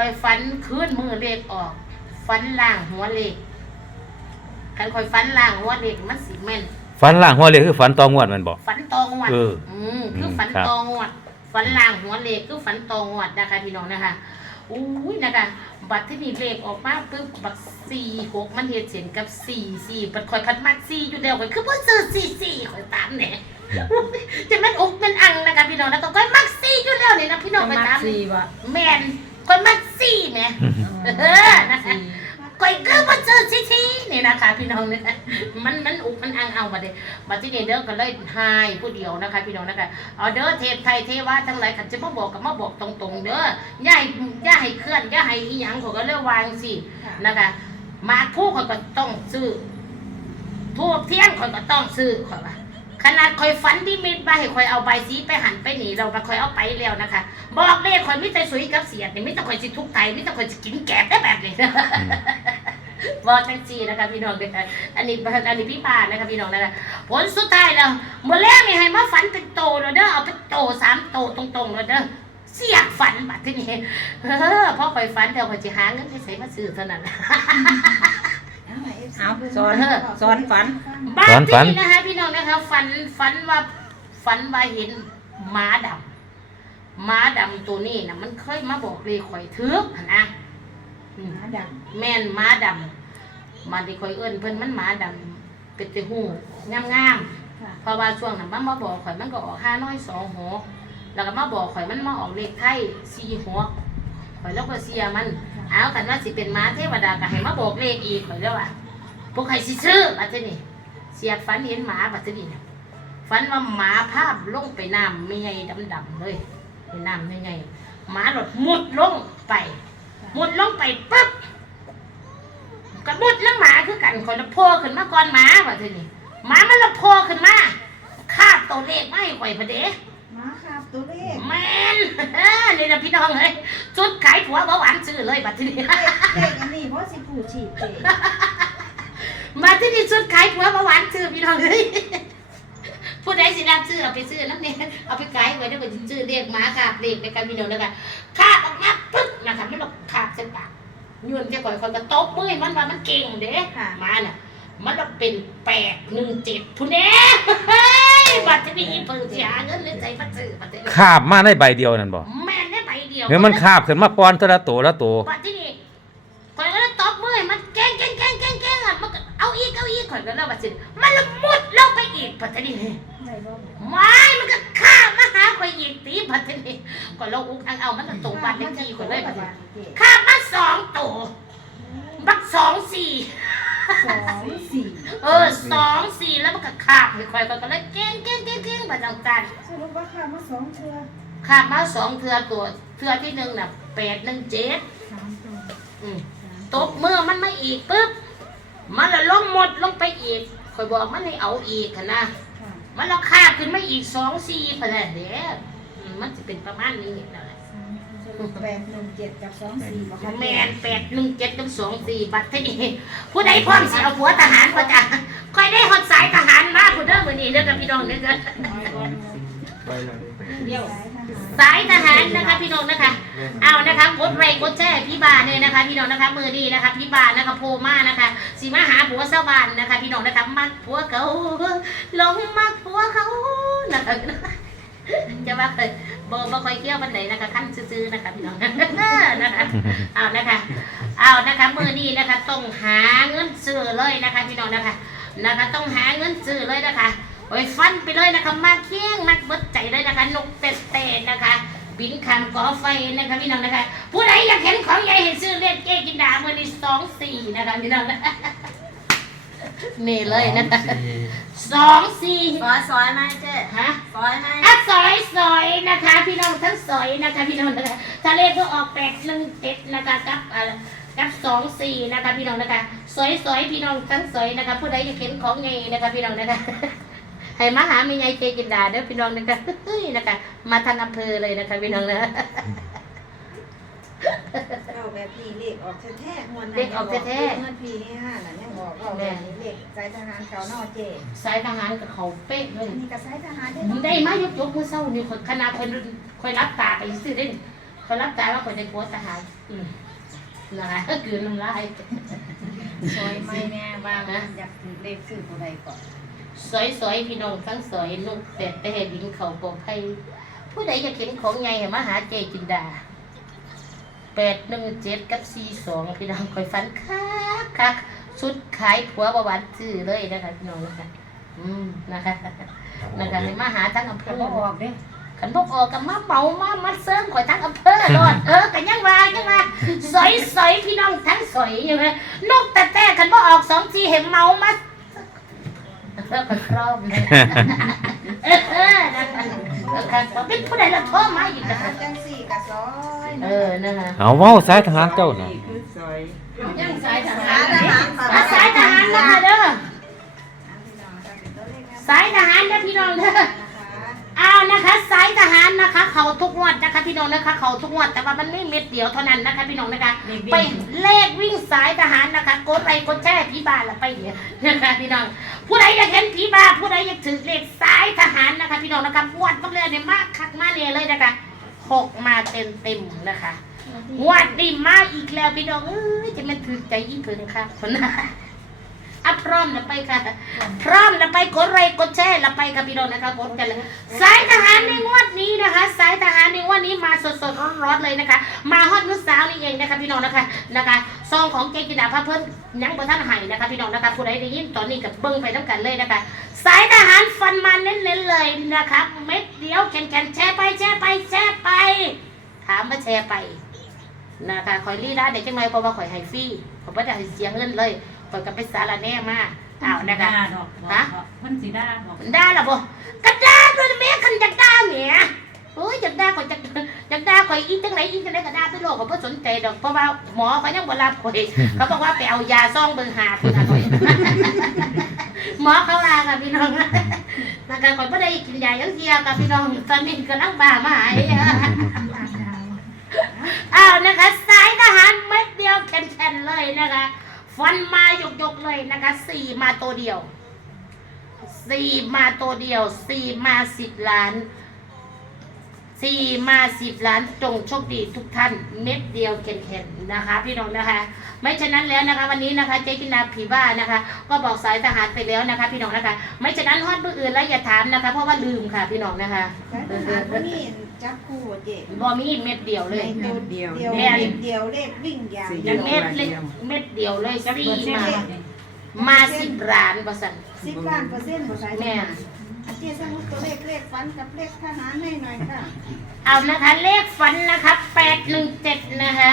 อยฝันคืนมือเลขออกฝันล่างหัวเลขคันคอยฝันล่างหัวเลขมันสิแม่นฝันล่างหัวเลยคือฝันตองวดแมันบอกฝันตองวดเออมคือฝันครับ ตองวดฝันล่างหัวเลขคือฝันตองวดนะคะพี่น้องนะคะอุ้ยนะคะบัตรที่มีเลขออกมาปึ๊บบัตรสี่หกมันเห็นเสียนกับสี่สี่บัตรคอยพัดมัดสี่อยู่เดียวกันคือพ่ซื้อสี่สี่คอยตามเนี่ยจะมันอกมันอังนะคะพี่น้องแล้วก็ก้อยมักซี่อยู่แล้วเนี่ยนะพี่น้องไปตาม สี่วะแมน ก้อยมักซี่แหม่เออนะคะก้อยก็มาเจอซี่ซี่นี่นะคะ พี่น้องเนี่ยมันมันอกมันอังเอามาเด้มาที่นี่เด้อก็เลยหายผู้เดียวนะคะ พี่น้องนะคะเอาเด้อเทพไทยเทวาทั้งหลายขันจะมาบอกกับมาบอกตรงๆเด้อย่าให้ย่าให้เคลื่อนย่าให้อีหยังเขาก็เรียกวางสินะคะหมากผู้เขาก็ต้องซื้อทูบเทียนเขาก็ต้องซื้อเขาว่า ขนาดคอยฝันที่มิดไปให้คอยเอาใบสีไปหันไปหนีเราไปคอยเอาไปแล้วนะคะ บอกเลขคอยมิแต่สุยกับเสียดนี่มิแต่คอยสิทุกข์ไทยมิแต่คอยสิกินแกบได้แบบนี้บอกจังจีนะคะพี่น้องนะคะอันนี้อันนี้พี่ปานนะคะพี่น้องนะคะผลสุดท้ายแล้วเมื่อแรกนี่ให้มาฝันเป็นโตแล้วเด้อเอาเป็นโตสามโตตรงๆแล้วเด้อเสียฝันบัดที่นี่เออพอคอยฝันเดี๋ยวคอยจะหาเงินไปใส่มาซื้อเท่านั้น เอาสอนสอนฝัน บ้าฝันนฝันที่นะคะพี่น้องนะคะฝันฝันว่าฝันว่าเห็นหม้าดำหม้าดำตัวนี้นะมันเคยมาบอกเลยข่อยเถือกหั่นนะอืมหาดังแม่นหม้าดำมาที่ข่อยเอิ้นเพิ่นมันหม้าดำเป็นแต่หูงามงามๆค่ะเพราะว่าช่วงนั้นมันมาบอกข่อยมันก็ออกห้าน้อยสองหัวแล้วก็มาบอกข่อยมันมาออกเลขไทยสี่หัว ข่อยแล้วก็เสียมัน เอากันว่าสิเป็นหม้าเทวดาก็ให้มาบอกเลขอีกข่อยแล้วว่าพวกใครสิซื้อบัดนี้เสียฝันเห็นหมาบัดนี้นะฝันว่าหมาภาพลงไปน้ำไม่ใหญ่ดำๆเลยไปน้ำไม่ใหญ่หมาหลดมุดลงไป มุดลงไปปุ๊บก็มุดแล้วหมาคือกันคนละโพขึ้นมาก่อนหมาบัดนี้หมามันละโพขึ้นมาคาบตัวเลขไม่ข่อยพอเด มาครับตัวเลขแมนเออนี่นะพี่น้องเลยจุดขายผัวเบาหวานซื้อเลยบัดนี้เลขเลขอันนี้เพราะสิผูฉีดเตะมาที่นี่สุดขายผัวประหวานซื้อพี่น้องเลยผู้ใดสิรับซื้อเอาไปซื้อน้ำเนี่ยเอาไปขายไว้ได้ก็ซื้อเรียกหมาขาบเรียกในการพี่น้องนะคะขาบออกมาปึ๊บนะคะไม่หลบขาบเส้นปากยวนจะก่อยคนก็ตบมือให้มันว่ามันเก่งเด้ค่ะมาน่ะ มันเราเป็นแปดหนึ่งเจ็ดผู้เน่เฮ้ย บัตรจะมีเปิดเสียเงินเลยใจบัตรซื้อบัตรคาบมาในใบเดียวนั่นบอกแม่นได้ใบเดียวเดี๋ยวมันคาบขึ้นมาปอนเทาละตัวละตัวบัดที่นี่ข่อยก็เลยตบมือให้มันแกล้งแกล้งแกล้งแกล้งแกล้งอะมันก็เอาอีกเอาอีกข่อยก็เลยบัดสิมันละมุดลงไปอีกบัดที่นี่ได้บ่ไม่มันก็ข้ามมาหาข่อยอีกตีบัดที่นี่ก็เราอุกอังเอามันก็ตรงบ้านเลขที่ข่อยเลยบัดนี้ข้ามมาสองตัวบักสองสี่สองสี่ เออสองสี่แล้วมันก็ขาบให้ข่อยข่อยก็เลยแกล้งแกล้งแกล้งแกล้งบัดจังจันสรุปว่าข้ามาสองเทือขาบมาสองเทือตัวเทือที่หนึ่งน่ะแปดหนึ่งเจ็ดสามตัวอืมตบมือมันไม่อีกปุ๊บมันละลงหมดลงไปอีกคอยบอกมันให้เอาอีกค่ะนะค่ะมันละคาบขึ้นมาอีกสองสี่พะแนเด้ออืมมันจะเป็นประมาณนี้นั่นแหละส รุปแปดหนึ่งเจ็ดกับสองสี่บ่คะแมนแปดหนึ่งเจ็ดกับสองสี่บัตรที่นี่ผู้ใดพร้อมสิเอาผัวทหารประจัคอยได้หดสายทหารมาผู้เด้อมือนี้เด้อกับพี่น้องเด้อกันเดี่ยวสายทหารนะคะพี่น้องนะคะ เอานะคะกดไลค์กดแชร์พี่บาเนี่ยนะคะ พี่น้องนะคะมือดีนะคะพี่บานะคะโพมานะคะสีมาหาผัวเศร้าบานนะคะ พี่น้องนะคะมักผัวเขาหลงมักผัวเขานะคะจะว่าเคย บบ่ค่อยเกี่ยวบันไดนะคะขั้นซื้อๆนะคะพี่น้อง นะคะเอานะคะเอานะคะมือดีนะคะต้องหาเงินซื้อเลยนะคะพี่น้องนะคะนะคะต้องหาเงินซื้อเลยนะคะโอ้ยฟันไปเลยนะคะมาเคียงมักเบิดใจเลยนะคะนกเต็เตนะคะบินคำกอไฟนะคะพี่น้องนะคะ ผู้ใดอยากเห็นของใหญ่เห็นซื้อเล่นเจ๊กินดาเมื่อนี้สองสี่นะคะพี่น้องนะ นี่เลยนะคะสองสี่ซอยซอยไหมเจ๊ฮะซอยไหมอะซอยซอยนะคะ พี่น้องทั้งซอยนะคะพี่น้องนะคะทะเลก็ออกแปดหนึ่งเจ็ดนะคะกับเอ่อกับสองสี่นะคะพี่น้องนะคะซอยซอยพี่น้องทั้งซอยนะคะผู้ใดอยากเห็นของใหญ่นะคะพี่น้องนะคะให้มาหาไม่ใหญ่เจกินดาเด้อพี่น้องนะคะเฮ้ยนะคะ มาทางอำเภอเลยนะคะพี่น้องนะเอา แบบนี้เลขออกแท้ๆมวลเลขออกแท้ๆ เงินพีให้ห้าน่ะยังบอกว่าแบบนี้เลขใจทหารเขานอกเจสายทหารกับเขาเป๊ะเลย อันนี้ก็สายทหารได้ผมได้มายกยกมือเศร้านี่คนขนาดคนคอยรับตาไปซื้อได้คนรับตายว่าคนในโพสต์ทหารอืมนะคะก็คือน้ำลาย ซอยไม่แน่ว่าอยากถือเลขซื้อตัวใดก่อนสวยๆพี่น้องทั้งสวยนุ่งแต่แต่ดินเขาปลอดภัยผู้ใดอยากเห็นของใหญ่ให้มาหาเจจินดาแปดหนึ่งเจ็ดกับสี่สองพี่น้องคอยฟันคักคักชุดขายผัวประวัติชื่อเลยนะคะพี่น้องนะคะอืมนะคะนะคะให้มาหาทั้งอำเภแต่อบ่ออกเด้ขันพวกออกกับมาเมามามาเสริมข่อยทั้งอำเภอโดดเออกันยังว่ายังว่าสอยสอยพี่น้องทั้งสอยอยู่ไหมนกแต่แต่ขันพวกออกสองทีเห็นเมามาเออกันครอบเลย เออเออนะคะเออค่ะเป็นผู้ใดละโทษมาอีกนะคะจังสี่กับซอยเออนะคะเอาเว้าสายทหารเจ้าน่ะยังสายทสาหารทหารอะสายทหารนะคะเด้อสายทหารนะพี่น้องเด้อเอานะคะสายทหารนะคะ เขาทุกงวดนะคะพี่น้องนะคะ เขาทุกงวดแต่ว่ามันไม่เม็ดเดียวเท่านั้นนะคะพี่น้องนะคะไปเลขวิ่งสายทหารนะคะกดไลค์กดแชร์พี่บ้านละไปเนี่ยนะคะพี่น้องผู้ใดอยากเห็นผีบ้าผู้ใดอยากถือเลขสายทหารนะคะ พี่น้องนะคะงวดก็เลยเนี่ยมากคักมากเนี่ยเลยนะคะหกมาเต็มเต็มๆนะคะงวดนี้มาอีกแล้วพี่น้องเอ้ยจะมันถือใจยิ่งเพิ่งค่ะคนน่ะ อะพร้อมแล้วไปค่ะ พร้อมแล้วไปกดไลค์กดแชร์แล้วไปค่ะพี่น้องนะคะกดกันเลยสายทหารในงวดนี้นะคะ สายทหารในงวดนี้มาสดๆร้อนๆเลยนะคะ มาฮอตนุสาวนี่เองนะคะพี่น้องนะคะนะคะซองของเจกิดาพระเพิ่นยังบ่ท่านใหายนะคะพี่น้องนะคะผู้ใดได้ยินตอนนี้กับเบิ้งไปทั้งกันเลยนะคะ สายทหารฟันมาเน้นๆเลยนะคะเม็ดเดียวแข็งๆแชร์ไปแชร์ไปแชร์ไป ถามมาแชร์ไปนะคะคอยรีดาเด็กจังเลยเพราะว่าคอยให้ฟรีผมไม่ได้เสียเงินเลย คอยกับไปสารแน่มากอ้าวนะคะดอกฮะมันสีด้าดอกมันได้หรอบ่กระดาษด้วยแม่คันจากดาเมียโอ้ยจากดาข่อยจากจากดาข่อยอีจังไหนอีจังไหนกระดาไปโลกก็บ่สนใจดอกเพราะว่าหมอเขายังบ่รับข่อยเขาบอกว่าไปเอายาซ่องเบิ่งหาพุ่นน่ะข่อยหมอเขาว่าค่ะพี่น้องนะคะข่อยบ่ได้กินยายังเสียค่ะพี่น้องตอนนี้กำลังบ้ามาหายอ้าวนะคะสายทหารเม็ดเดียวแข็งๆเลยนะคะ ฟันมาหยกๆเลยนะคะสี่มาตัวเดียวสี่มาตัวเดียวสี่มาสิบล้าน สี่มาสิบล้านจงโชคดีทุกท่านเม็ดเดียวเข็นๆนะคะ พี่น้องนะคะ ไม่ฉะนั้นแล้วนะคะ วันนี้นะคะเจ๊กินาผีบ้านะคะ ก็บอกสายทหารไปแล้วนะคะ พี่น้องนะคะ ไม่ฉะนั้นฮอดเมื่ออื่นแล้วอย่าถามนะคะ เพราะว่าลืมค่ะ พี่น้องนะคะสายทหารบ่มีจับคู่เจ๊บอมีเม็ดเดียวเลยตัวเดียวเดียวเดียวเลขวิ่งอย่างเดียัยงวเม็ดเล็กเม็ดเดียวเลยสี่เส้นมาดอกมาสิบล้านประสันสิบล้านเปอร์เซ็นต์บ่สายทแม่หารอา เจ๊สมมุติตัวเลขเลขฟันกับเลขทหารให้หน่อยค่ะ เอานะคะเลขฝันนะคะแปดหนึ่งเจ็ดนะคะ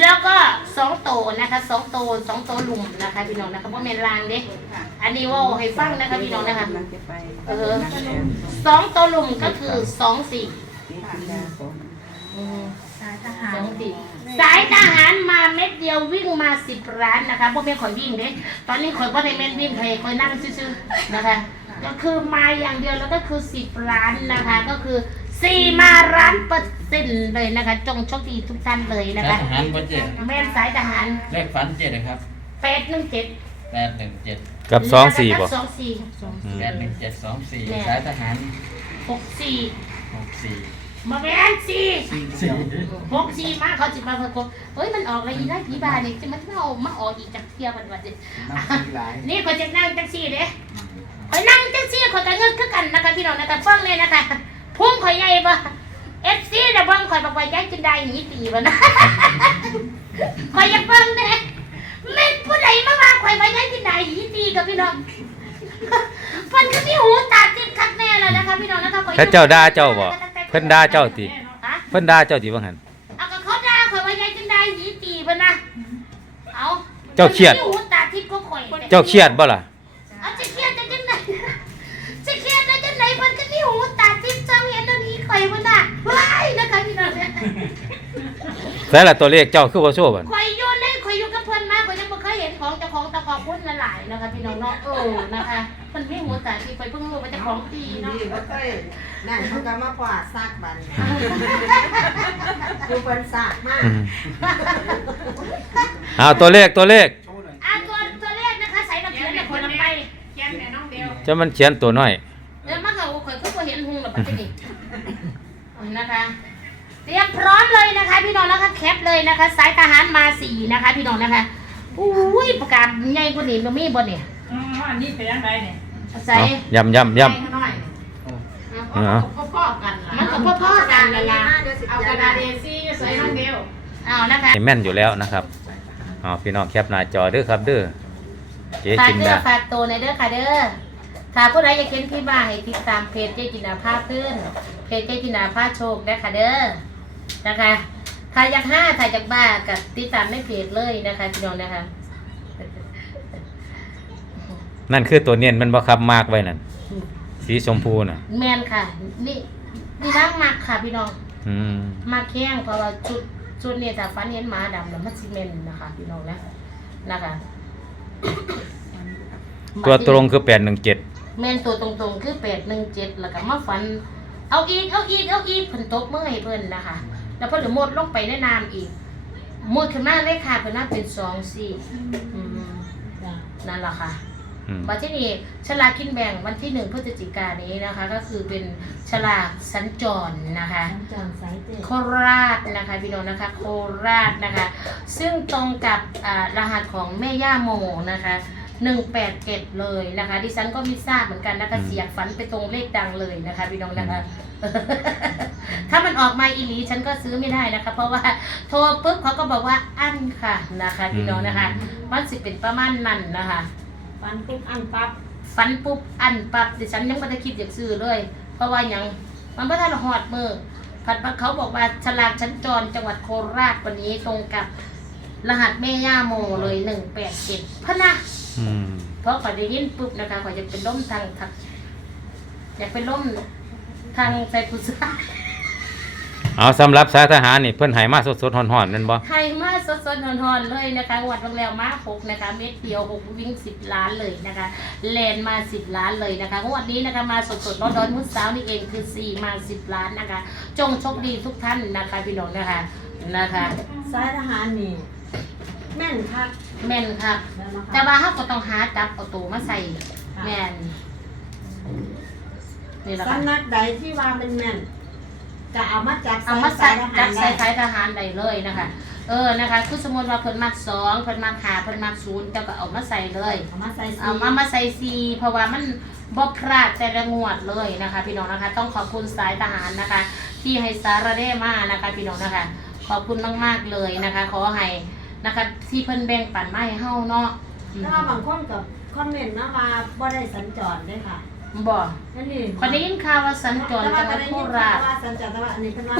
แล้วก็สองโตนะคะสองโตสองโตหลุมนะคะพี่น้องนะคะเพราะเมนลางเด้ค่ะอันนี้เว่าให้ฟังนะคะพี่น้องนะคะเออสองโตหลุมก็คือสองสี่อืมสายทสหารองสี่สายทหารมาเม็ดเดียววิ่งมาสิบล้านนะคะพวกแม่นข่อยวิ่งเด้ตอนนี้ข่อยว่าในเม็ดวิ่งข่อยข่อยนั่งซื่อๆนะคะ ก็คือมาอย่างเดียวแล้วก็คือสิบล้านนะคะ ก็คือสี่มาล้านเปอร์เซ็นต์เลยนะคะ จงโชคดีทุกท่านเลยนะทคะหารบัตเจ็ดแม่นสายทหารเลขฝันเจ็ดนะครับแปดหนึ่งเจ็ดแปดหนึ่งเจ็ดกับสองสี่บ่ สองสี่อืมแปดหนึ่งเจ็ดสองสี่แม่สายทหารหกสี่หกสี่มาแม่นสี่สี่หกสี่มาเขาจิมาเพิ่มเฮ้ยมันออกอะไรอีกได้ผีบาเนี่ยจะมันไม่เอามาออกอีกจากเที่ยวมันวันเดียว น้ำสี่หลายนี่คนจะนั่งจังสี่เด้ คอยนั่งจังสี่คนแต่เงินคือกันนะคะพี่น้องนะคะฟังเลยนะคะพุ่งข่อยใหญ่ปะเอฟซีนะเบิ้งข่อยบอกว่าย้ายจินได้หนีตีปะนะข่อยอยากเบิ้งเด้แม่นผู้ใดมาว่าข่อยว่าย้ายจินได้หนีตีกับพี่น้องเพิ่นก็มีหูตาติดคักแน่แล้วนะคะพี่น้องนะคะข่อยถ้าเจ้าด่าเจ้าบ่เพิ่นด่าเจ้าติฮะเพิ่นด่าเจ้าติว่าหั่นเอาก็เขาด่าข่อยว่าย้ายจินได้หนีตีปะนะเอาเจ้าเครียดพิ่นก็มีหูตาติดก็ข่อยเจ้าเครียดบ่ล่ะ เอาจะเครียดจะจังไหนจะเครียดจะจังไหนมันก็มีหูตาทิพย์จังเห็นอันนี้ข่อยมันน่ะว้ายนะคะพี่น้อง แต่ละตัวเลขเจ้าคือบ่โชว์บัดข่อยอยู่ในข่อยอยู่กับเพิ่นมาข่อยยังบ่เคยเห็นของเจ้าของตะขอบคุณหลายๆนะคะพี่น้องเนาะเออนะคะมันมีหูตาทิพย์ข่อยเพิ่งรู้ว่าเจ้าของดีเนาะนี่บ่เคยนั่นเขาก็มาปาดซากบันคือเพิ่นซากมาก อืมเอาตัวเลขตัวเลขอะตัวตัวเลขนะคะใส่น้ำเขียนเนี่ยคนละไป แก้มแม่น้องเดียวจะมันเขียนตัวน้อยเดี๋ยวมาเขาข่อยก็บ่เห็นหุงหรอกปัจจุบันนะคะเต รียมพร้อมเลยนะคะ พี่น้องนะคะแคปเลยนะคะสายทหารมาสี่นะคะ พี่น้องนะคะอุ้ยประกาศใหญ่กว่านี้มันมีบ่เนี่ยอืมอันนี้เป็นยังไงเนี่ยใส่เอาย่ำย่ำย่ให้เขาหน่อยำเอาพ่อๆกันล่ะมันก็พ่อๆกันนั่นล่ะเอากระดาษ A4 ใส่น้องเดียวเอานะคะให้แม่นอยู่แล้วนะครับเอาพี่น้องแคปหน้าจอเด้อครับเด้อเจ๊ฝากจินเด้อดาฝากตัวในเด้อค่ะเด้อถ้าผู้ใดอยากเห็นพี่บ้าให้ติดตามเพจเจ๊จินดาภาพขึ้น เพจเจ๊จินดาภาพโชคได้อค่ะเด้อ นะคะถ้าอยากห้าถ้าอยากบ้ากับติดตามในเพจเลยนะคะพี่น้องนะคะ นั่นคือตัวเนียนมันบ่ครับมากไว้นั่นสีชมพูน่ะ แมนค่ะ นี่นี่ร่างมักค่ะ พี่น้องอืมมาแข้งเพราะว่าชุดชุดเนี่ยแต่ฟันเห็นหมาดำแล้วมันซีเมนนะคะ พี่น้องนะนะคะตัวตรงคือแปดหนึ่งเจ็ดแมนตัวตรงๆคือแปดหนึ่งเจ็ดแล้วก็มาฟัน เอาอีกเอาอีกเอาอีกเพิ่นตบมือให้เพิ่นนะคะ แล้วเพิ่นก็หมดลงไปในน้ำอีกหมดขึ้นมาเลยค่ะเพิ่นน่าเป็นสองสี่อืมนั่นแหละค่ะอืมวันที่นี่ฉลากกินแบ่งวันที่หนึ่งพฤศจิกายนนี้นะคะ ก็คือเป็นฉลากสัญจรนะคะจอนสายเจ็ดโคราชนะคะพี่น้องนะคะ โคราชนะคะ ซึ่งตรงกับอ่ารหัสของแม่ย่าโมนะคะ หนึ่งแปดเจ็ดเลยนะคะดิฉันก็ไม่ทราบเหมือนกันนะคะเสียกฝันไปตรงเลขดังเลยนะคะพี่น้องนะคะ ถ้ามันออกมาอีหลีฉันก็ซื้อไม่ได้นะคะ เพราะว่าโทรปุ๊บเขาก็บอกว่าอั้นค่ะนะคะพี่น้องนะคะมันสิเป็นประมาณนั้นนะคะฟันปุ๊บอันปั๊บฝันปุ๊บอันปับดิฉันยังไม่ได้คิดอยากซื้อเลย เพราะว่าหยังมันไม่ทันหอดมือผัดมาเขาบอกว่าฉลากชั้นจรจังหวัดโคราชวันนี้ตรงกับรหัสแม่ย่าโมเลยหนึ่งแปดเจ็ดพะนะ อืมเพราะขอยได้ยินปุ๊บนะคะขอยจะเป็นล่มทางทักอยากเป็นล่มทางใส่ผู้ชายเอาสำหรับสายทหารนี่เพิ่นให้มาสดๆฮ้อนๆนั่นบ่ ไทยมาสดสดๆฮอนๆเลยนะคะงวัดโรงแรมมาหกนะคะ เม็ดเดียวหกวิ่งสิบล้านเลยนะคะแลนมาสิบล้านเลยนะคะงวดนี้นะคะมาสดสดๆร้อนๆมื้อเช้านี่เองคือสี่มาสิบล้านนะคะ จงโชคดีทุกท่านนะคะพี่น้องนะคะนะคะ สายทหารนี่ แม่นคักแม่นครับแล้วนะแต่คะว่าเขาก็ต้องหาจับเอาตัวมาใส่แม่นนี่แหละค่ะสำนักใดที่ว่าเป็นแม่นจะเอามาจับเอามาใส่ทหาจัรบได้ใส่สายทหารได้เลยนะคะ เออนะคะคือสมมติว่าเพิ่นมักสองเพิ่นมักหาเพิ่นมักศูนย์เจ้าก็เอามาใส่เลย เอามาใส่สีเอามามาใส่ซีเพราะว่ามันบ่พลาดแต่ละงวดเลยนะคะ พี่น้องนะคะ ต้องขอบคุณสายทหารนะคะ ที่ให้สารเร่มานะคะ พี่น้องนะคะ ขอบคุณมากๆเลยนะคะ ขอให้ นะคะที่เพิ่นแบ่งปันมาให้เฮาเนาะอืมถ้าบางคนกับคอมเมนต์นะว่าบ่ได้สัญจรด้วยค่ะบ่นั่นนี่คนได้ยินข่าวว่าสัญจรจังหวัดโคราช ว่าสัญจรแต่ว่าอันนี้เพิ่นว่า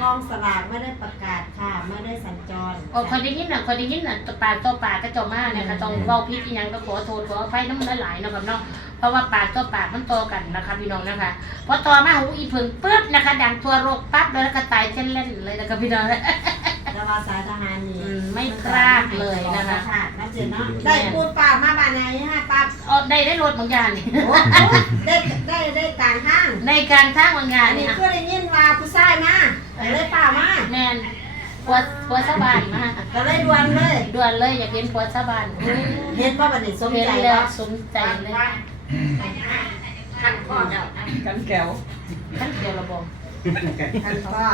กองสลากไม่ได้ประกาศค่ะไม่ได้สัญจร โอ้คนได้ยินน่ะคนได้ยินน่ะตัวปากตัวปากก็เจามาเนี่ยค่ะต้องเว้าผิดอีหยังก็ขอโทษขออภัยน้ำหลายๆเนาะครับเนาะเพราะว่าปากตัวปากมันโตกันนะคะพี่น้องนะคะพอต่อมาหูอีเพิ่งปึ๊บนะคะ ดังทั่วโลกปั๊บเลยแล้วก็ตายเช่นเล่นเลยนะคะพี่น้อง แต่ว่าสายทหารนี่อืม ไม่พลาดเลยนะคะน่าเจนเนาะได้ปูนป่ามาบ้านไหนฮะปั๊บเอาได้ได้รถบางอย่างนี่โอ้ได้ได้ได้การห้างในการทางบางอย่างอันนี่นี้อะก็ได้ยินว่าผู้ชายมาก็เลยป่ามาแมนผัวผัวสบานมากก็เลยด่วนเลยด่วนเลยอยากเห็นผัวสบานอุ้ยเห็นว่าบัดนี้สมเห็นใจแล้วว่าสมใจเลยกันแก้วขั้นเดียวระบบท่านพ่อ